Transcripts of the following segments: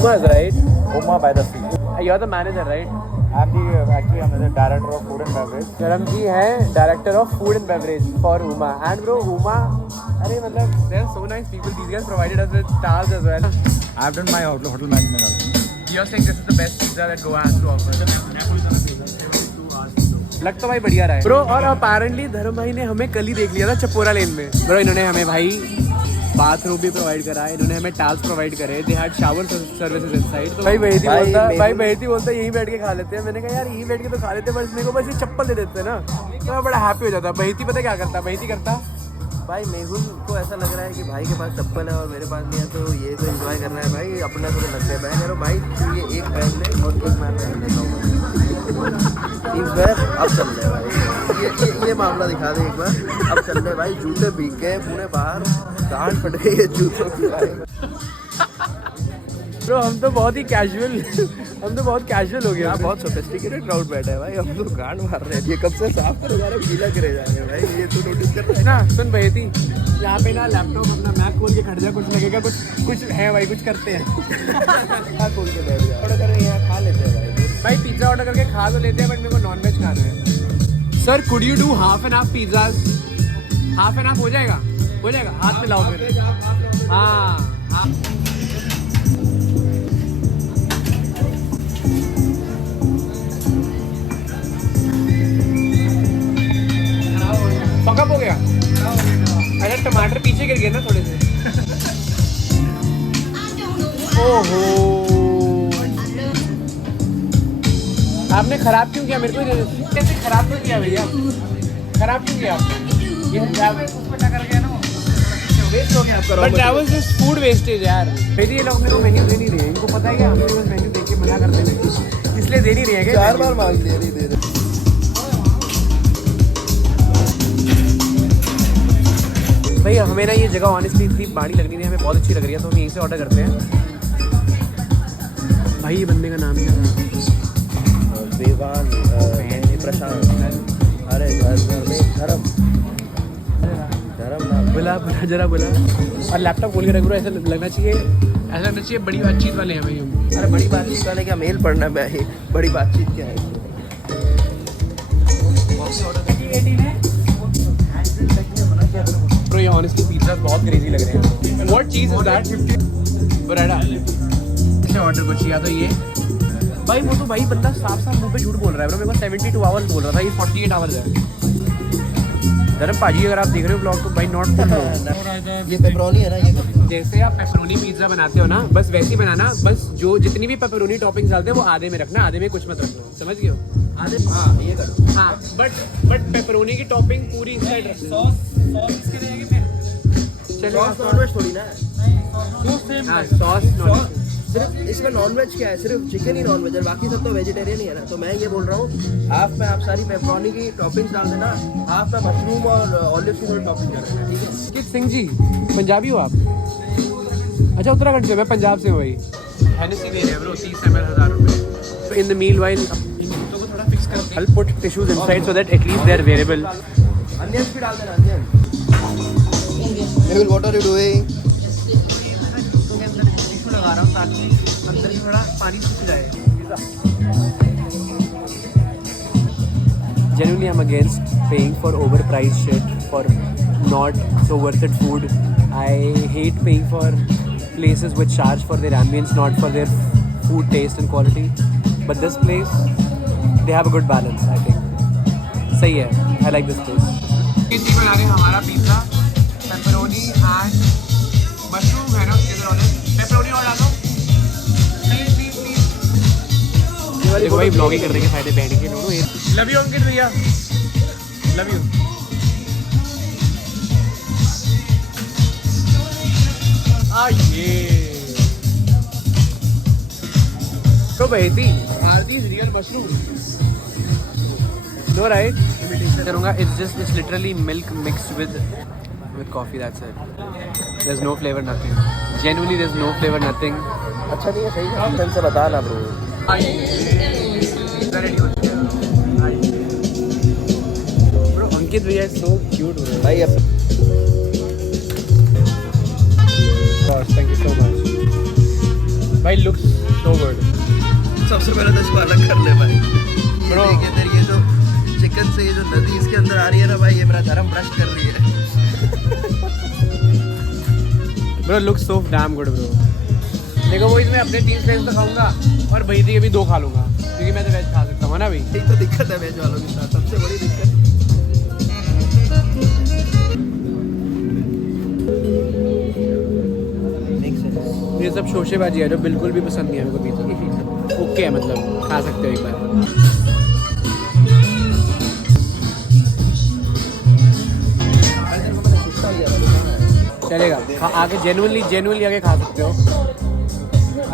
Uma is right. Uma by the sea. You're the manager, right? I'm the director of food and beverage. धर्म जी हैं director of food and beverage for Uma. And bro, Uma, अरे मतलब they're so nice people. These guys provided us with stars as well. I've done my hotel management also. You're saying this is the best pizza that Goa has to offer. लग तो भाई बढ़िया रहा है bro. और apparently धर्म भाई ने हमें कल ही देख लिया था चपोरा लेन में ब्रो। इन्होंने हमें भाई बाथरूम भी प्रोवाइड करा है, इन्होंने हमें टाल्स प्रोवाइड करे, they had shower services inside. तो भाई बेहती बोलता यहीं बैठ के खा लेते हैं। मैंने कहा यार यहीं बैठ के तो खा लेते हैं, बस मेरे को बस ये चप्पल दे देते हैं ना, तो मैं बड़ा हैप्पी हो जाता। बहती पता क्या करता, बहती करता भाई मेहुल को ऐसा लग रहा है कि भाई के पास चप्पल है और मेरे पास नहीं है, तो ये तो एंजॉय कर रहा है भाई अपना थोड़ा लग गया। मैं कह रहा हूँ भाई तू ये एक पहन ले और एक मैं पहन लेता हूँ इस बार। अब चल रहे भाई ये मामला दिखा दे एक बार। अब चल रहे भाई, जूते भीग गए पूरे बाहर, गांड फट गई है जूतों की भाई। ब्रो हम तो बहुत ही कैजुअल हम तो बहुत कैजुअल हो गए। यहाँ बहुत सोफिस्टिकेटेड क्राउड बैठा है भाई, हम तो गांड मार रहे हैं। ये कब से साफ करे जा रहे हैं, गीला करे जा रहे हैं भाई, ये तो नोटिस कर रहे हैं ना। सुन बहती यहाँ पे ना लैपटॉप अपना मैप खोल के खड़ जा, कुछ लगेगा कुछ है भाई, कुछ करते हैं। क्या खोल के बैठ जाओ, ऑर्डर करके यहाँ खा लेते हैं भाई पिज्जा ऑर्डर करके खा तो लेते हैं, बट मेरे को नॉन वेज खाना है। Sir could you do half and half pizza? Half and half हो जाएगा? हो जाएगा, हाथ में लाओ फिर। हाँ पकअप हो गया। अरे टमाटर पीछे गिर गए ना थोड़े से। ओहो आपने खराब क्यों किया? मेरे को कैसे खराब क्यों किया भैया? खराब क्यों किया आपने? ये कर गया ना, वेस्ट हो गया आपका। But that was just food wastage यार। फिर ये लोग मेरे को मेन्यू दे नहीं रहे हैं, इनको पता है कि हमने बस मेन्यू देख के मना कर देंगे, इसलिए दे नहीं रहे हैं। 4 बार मांग लिया, नहीं दे रहे। भाई हमें ना ये जगह ऑनेस्टली इतनी बाड़ी लग रही है, हमें बहुत अच्छी लग रही है, तो हम यहीं से ऑर्डर करते हैं। भाई ये बंदे का नाम क्या था? प्रशांत। अरे घर में धर्म नाम बुला जरा बुला। और लैपटॉप खोल के रख, ऐसा लगना चाहिए बड़ी बातचीत वाले हैं भाई हम। अरे बड़ी बातचीत वाले क्या मेल पढ़ना है, बड़ी बातचीत क्या है? ब्रो ये ऑनेस्टली पिज़्ज़ा बहुत क्रेजी लग रहे हैं। व्हाट चीज़ इज दैट? बराडा इसने ऑर्डर कुछ किया तो ये भाई वो तो भाई बंदा साफ मुंह पे झूठ बोल रहा है ब्रो। मेरे को 72 आवर्स बोल रहा था, ये 48 आवर्स है। धर्म पाजी अगर आप देख रहे हो ब्लॉग तो भाई नॉट ये पेपरोनी है ना, ये जैसे आप पेपरोनी पिज़्ज़ा बनाते हो ना, बस वैसे ही बनाना। बस जो जितनी भी पेपरोनी टॉपिंग्स डालते हैं वो आधे में रखना, आधे में कुछ मत रखना, समझ गए हो? आधे हाँ ये करो। हाँ बट पेपरोनी की टॉपिंग पूरी साइड रखना। सॉस के लिए फिर सॉस नॉनवेज थोड़ी ना है। सॉस नॉन सिर्फ इसमें नॉनवेज क्या है? सिर्फ चिकन ही नॉनवेज है, बाकी सब तो वेजिटेरियन ही है ना। तो मैं ये बोल रहा हूँ हाफ में आप सारी पेपरोनी की टॉपिंग्स डाल देना, हाफ में मशरूम और ऑलिव की थोड़ी टॉपिंग डाल देना, ठीक है? कित सिंह जी पंजाबी हो आप? अच्छा उत्तराखंड से, मैं पंजाब से हूँ भाई। हेनेसी दे रहे हैं ब्रो 30 ml 1000 रुपये। इन द मील वाइल तो को थोड़ा फिक्स करते हैं। I'll put tissues inside so that at least they are wearable. Onions भी डाल देना, onion. What are you doing? लगा रहा हूँ ताकि अंदर से थोड़ा पानी सूख जाए। Genuinely I'm against paying for overpriced shit for not so worth it food. I hate paying for places which charge for their ambience, not for their food taste and quality. But this place, they have a good balance, I think. सही है, I like this place. किसी बना रहे हमारा pizza, pepperoni and mushroom है ना उसके अंदर ऑलिव। पेपरोनी और डालो प्लीज। देखो भाई ब्लॉगिंग करने के फायदे बैठ के लोगों। लव यू अंकित भैया, लव यू। ये तो बहती आरती रियल मशरूम नो राइट करूँगा। It's literally milk mixed with coffee, that's it. There's no flavor, nothing. Genuinely there's no flavor, nothing. अच्छा नहीं है, सही है, तुम से बता ना ब्रो। Bro अंकित भैया is so cute भाई अब thank you so much. भाई लुक्स सो गुड। सबसे पहले तो इसको अलग कर ले भाई। Bro. ये देख इधर ये जो चिकन से ये जो नदी इसके अंदर आ रही है ना भाई, ये मेरा धर्म भ्रष्ट कर रही है। Bro looks so damn good bro. देखो वो इसमें अपने 3 फ्रेंड्स तो खाऊंगा और भैदी के भी 2 खा लूंगा, क्योंकि मैं तो वेज खा सकता हूँ ना भाई। यही तो दिक्कत है वेज वालों के साथ, सबसे बड़ी दिक्कत। ये सब शोशेबाजी है जो बिल्कुल भी पसंद नहीं है मेरे को पिज़्ज़ा। ओके है, मतलब खा सकते हो एक बार। चलेगा, आके जेन्युइनली आके खा सकते हो।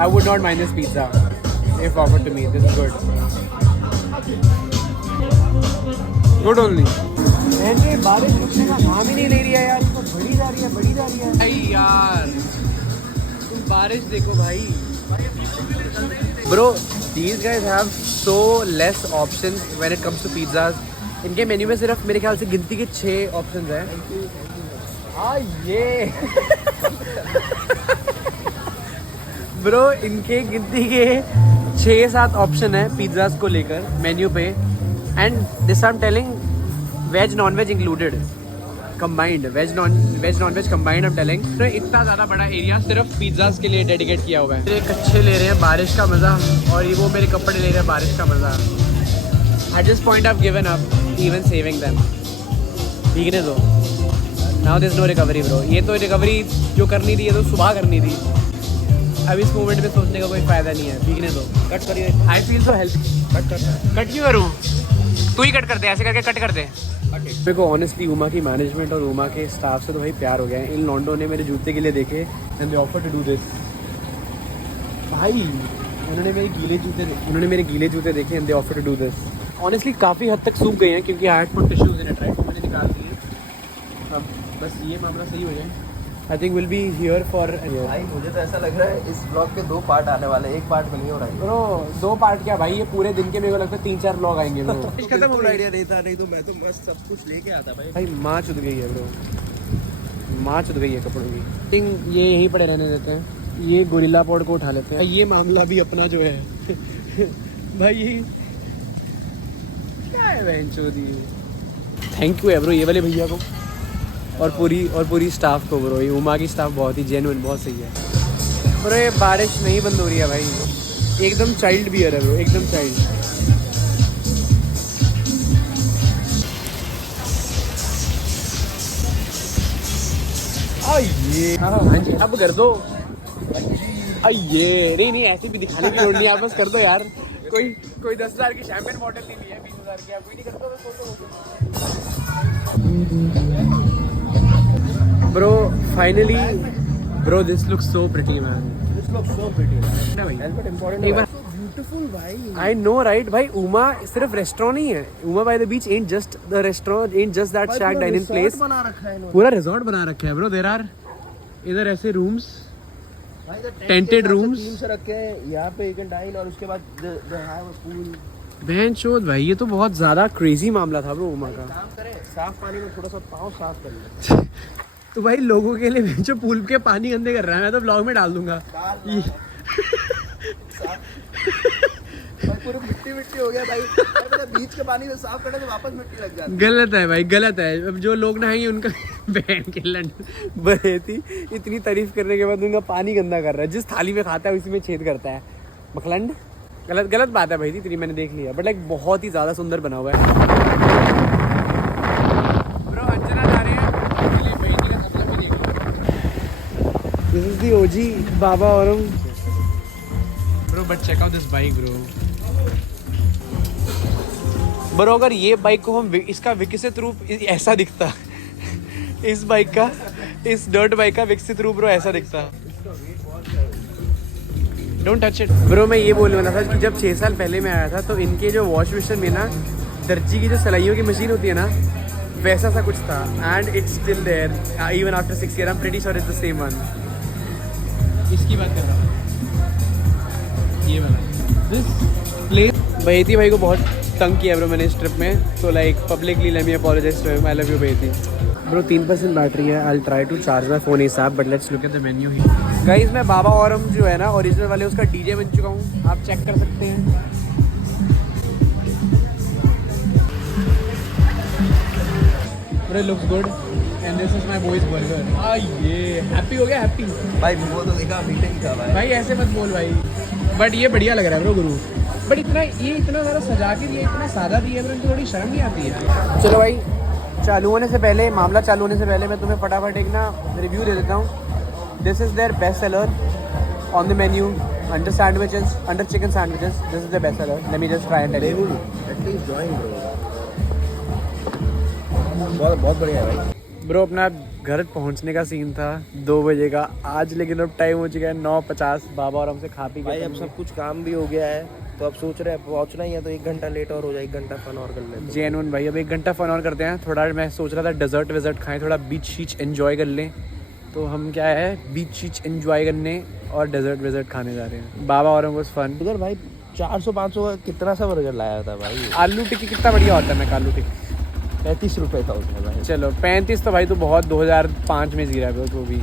I would not mind this pizza if offered to me. This is good only. बारिश रुकने का नाम ही नहीं ले रही है यार, तो बढ़ी जा रही है भाई यार। तुम बारिश देखो भाई। Bro these guys have so less options when it comes to pizzas. इनके मेन्यू में सिर्फ मेरे ख्याल से गिनती के 6 ऑप्शंस हैं। हाँ ये ब्रो इनके गिनती के 6-7 ऑप्शन है पिज्ज़ाज को लेकर मेन्यू पे। And this I am telling veg non veg included, combined veg non veg combined. I am telling तो इतना ज़्यादा बड़ा एरिया सिर्फ पिज्ज़ाज के लिए डेडिकेट किया हुआ है। मेरे कच्चे ले रहे हैं बारिश का मज़ा, और ये वो मेरे कपड़े ले रहे हैं बारिश का मज़ा। At this point I have given up even saving them. भीगने दो, now there is no recovery bro. ये तो रिकवरी जो करनी थी ये तो सुबह करनी थी, अब इस मोमेंट में सोचने का कोई फ़ायदा नहीं है। भीगने दो, कट करिए। I feel so help. Cut क्यों करूँ? तू ही कट कर दे, ऐसे करके कट कर दे। मेरे को ऑनेस्टली उमा की मैनेजमेंट और उमा के स्टाफ से तो भाई प्यार हो गया है। इन लॉन्डो ने मेरे जूते के लिए देखे and they offer to do this. भाई उन्होंने मेरे गीले जूते देखे and they offer to do this. Honestly काफ़ी हद तक सूख गए हैं क्योंकि I had put tissues in it, right? मैंने निकाल दिए। अब बस ये मामला सही हो जाए। I think will be here for. भाई मुझे तो ऐसा लग रहा है इस ब्लॉग के 2 पार्ट आने वाले, 1 पार्ट में नहीं हो रहा है ब्रो। 2 पार्ट क्या भाई, ये पूरे दिन के मेरे को लगता है 3-4 ब्लॉग आएंगे ब्रो। खत्म हो आइडिया नहीं था, नहीं तो मैं तो मस्त सब कुछ लेके आता भाई। भाई माँ चुद गई है ब्रो, माँ चुद गई है कपड़ों की। थिंक ये यहीं पड़े रहने देते हैं, ये गोरिल्ला पॉड को उठा लेते हैं। ये मामला भी अपना जो है भाई ये क्या है बहनचोदी। थैंक यू है ब्रो ये वाले भैया को और पूरी स्टाफ को ब्रो। ये उमा की स्टाफ बहुत ही जेन्युइन, बहुत सही है ब्रो। ये बारिश नहीं बंद हो रही है भाई, एकदम चाइल्ड बियर है ब्रो, एकदम चाइल्ड। आइए हाँ जी, अब कर दो। आइए नहीं ऐसे भी दिखाने की लोड़ नहीं, आप बस कर दो यार। कोई 10,000 की शैंपेन बॉटल नहीं ली है, 20,000 की। आप कोई नहीं करता तो bro finally bro this looks so pretty man. This looks so pretty ना भाई, बट इंपॉर्टेंट एक बार ब्यूटीफुल भाई। आई नो राइट भाई। उमा सिर्फ रेस्टोरेंट नहीं है, Uma by the beach ain't just the restaurant, ain't just that shack dining place। बना रखा है इन्होंने, पूरा रिजॉर्ट बना रखा है ब्रो। देयर आर इधर ऐसे रूम्स, भाई तो टेंटेड रूम्स टीम से रखे हैं यहाँ पे, यू कैन डाइन, और उसके बाद दे हैव अ पूल। बहनचोद भाई ये तो बहुत ज्यादा क्रेजी मामला था ब्रो उमा का। काम करे साफ पानी में थोड़ा सा पाँव साफ कर ले तो भाई लोगों के लिए जो पूल के पानी गंदे कर रहा है, मैं तो ब्लॉग में डाल दूंगा। भाई पूरी मिट्टी हो गया भाई। बीच के पानी में साफ करने तो वापस मिट्टी लग जाती है। गलत है भाई, गलत है। अब जो लोग नहाएंगे उनका बहन के लंड बहेती इतनी तारीफ करने के बाद उनका पानी गंदा कर रहा है। जिस थाली में खाता है उसी में छेद करता है, मखलंड। गलत बात है भाई, इतनी मैंने देख लिया, बट लाइक बहुत ही ज्यादा सुंदर बना हुआ है ब्रो। अंजना जा रहे हैं, दिस इज द ओजी बाबा औरम bro. But check out this bike bro. अगर ये बाइक को हम इसका विकसित रूप ऐसा दिखता इस बाइक का, इस डर्ट बाइक का विकसित रूप ब्रो ऐसा दिखता। Don't touch it bro. मैं ये बोलने वाला था कि जब 6 साल पहले मैं आया था तो इनके जो वॉश बेसिन में ना दर्जी की जो सिलाइयों की मशीन होती है ना, वैसा सा कुछ था। And it's still there even after 6 years। I am pretty sure it's the same one. इसकी बात कर रहा हूँ, ये वाला दिस प्लेस। बहेती भाई को बहुत तंग किया ब्रो मैंने इस ट्रिप में, तो like publicly let me apologise to him. I love you बहेती। ब्रो 3% बैटरी है. I'll try to charge my phone ASAP, but let's look at the menu here. Guys, मैं बाबा औरम जो है ना ओरिजिनल वाले उसका डीजे बन चुका हूँ. आप चेक कर सकते हैं. But it looks good. And this is my boy's burger. ये हैप्पी हो गया हैप्पी. भाई वो तो देखा मीठे ही था भाई. भाई ऐसे मत बोल भाई. बट ये बढ़िया लग रहा है ब्रो गुरु. बट इतना ज़्यादा सजा के दिया, इतना सादा दिया है, इनको थोड़ी शर्म नहीं आती है. चलो भाई, चालू होने से पहले, मामला चालू होने से पहले मैं तुम्हें फटाफट एक ना रिव्यू दे देता हूँ. This is their best seller on the menu under sandwiches, under chicken sandwiches. This is the best seller. Let me just try and tell you. At least join bro. बहुत बढ़िया है भाई. ब्रो अपना घर पहुंचने का सीन था 2 बजे का आज, लेकिन अब टाइम हो चुका है 9:50. बाबा और हमसे खा पी भाई अब सब कुछ काम भी हो गया है, तो अब सोच रहे हैं पहुंचना ही है तो 1 घंटा लेट और हो जाए. 1 घंटा फन और कर लेते हैं. जेनुइन भाई. अब 1 घंटा फन और करते हैं. थोड़ा मैं सोच रहा था डेजर्ट वेजर्ट खाएं, थोड़ा बीच शीच एंजॉय कर लें. तो हम क्या है बीच शीच एंजॉय करने और डेजर्ट वेजर्ट खाने जा रहे हैं. बाबा और हमको फन. उधर भाई 400-500 का कितना सा बर्गर लाया था भाई. आलू टिक्की कितना बढ़िया होता है. मैं आलू टिक्की 35 रुपये था उसमें भाई. चलो 35 तो भाई तो बहुत 2005 में जी रहा है तो भी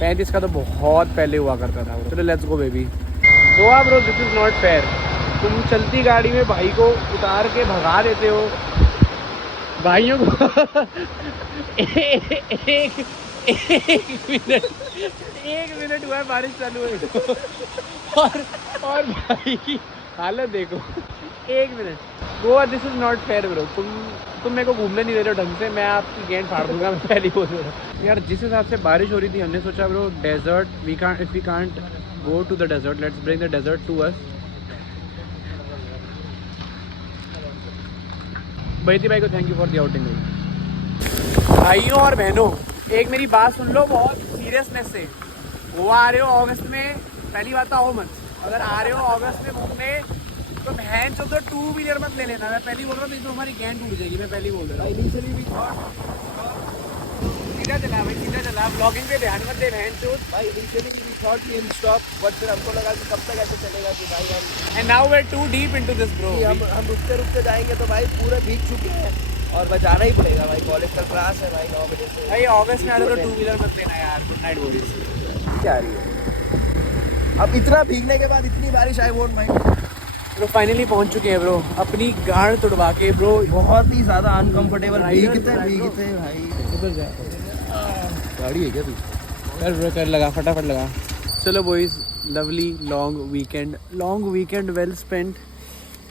35 का तो बहुत पहले हुआ करता था. चलो let's go baby. Goa bro this is not fair. तुम चलती गाड़ी में भाई को उतार के भगा देते हो. भाइयों को एक मिनट हुआ है बारिश चालू है और भाई की हालत देखो. 1 minute. Goa this is not fair bro. तुम मेरे को घूमने नहीं दे रहे हो ढंग से. मैं आपकी गेंद फाड़ दूंगा. मैं पहले बोल रहा हूँ यार. जिस हिसाब से बारिश हो रही थी हमने सोचा bro desert we can't go to the desert. Let's bring the desert to us. बैती भाई को thank you for the outing. भाइयों और बहनों एक मेरी बात सुन लो बहुत सीरियसनेस से. गोवा आ रहे हो अगस्त में, पहली बात तो आओ मत. अगर आ रहे हो अगस्त में घूमने तो बहन चो तो 2 व्हीलर मत ले लेना. मैं पहली बोल रहा हूँ तो हमारी गैंग टूट जाएगी. मैं पहली बोल रहा हूँ. इनिशियली भी सीधा चला भाई, सीधा चला. ब्लॉगिंग पे ध्यान मत दे बहन चो. भाई initially we thought we will stop, but फिर हमको लगा कि कब तक ऐसे चलेगा कि भाई हम. And now we are too deep into this bro. हम रुकते जाएंगे तो भाई पूरे भीग चुके हैं और बचाना ही पड़ेगा भाई. कॉलेज का क्लास है भाई 9 बजे से. भाई अगस्त में आ रहे तो 2 व्हीलर मत लेना यार. Good night Boris. क्या रही है अब इतना भीगने के बाद इतनी बारिश I won't mind. Bro finally पहुंच चुके हैं ब्रो अपनी गाड़ तुड़वा के. ब्रो बहुत ही ज़्यादा अनकंफर्टेबल. भीगते भाई. उधर जा. गाड़ी है क्या तू. कर ब्रो कर लगा फटाफट लगा. चलो boys lovely long weekend well spent.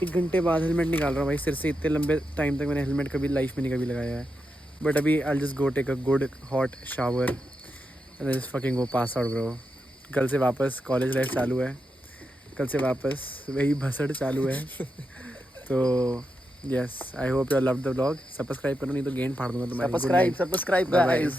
1 घंटे बाद हेलमेट निकाल रहा हूँ भाई सिर से. इतने लंबे टाइम तक मैंने हेलमेट कभी लाइफ में नहीं कभी लगाया है. बट अभी I just go take a good hot shower and just fucking go pass out bro. कल से वापस कॉलेज लाइफ चालू है. कल से वापस वही भसड़ चालू है. तो yes I hope you love the vlog. Subscribe करो नहीं तो गेंद फाड़ दूंगा तुम्हारी. Subscribe guys.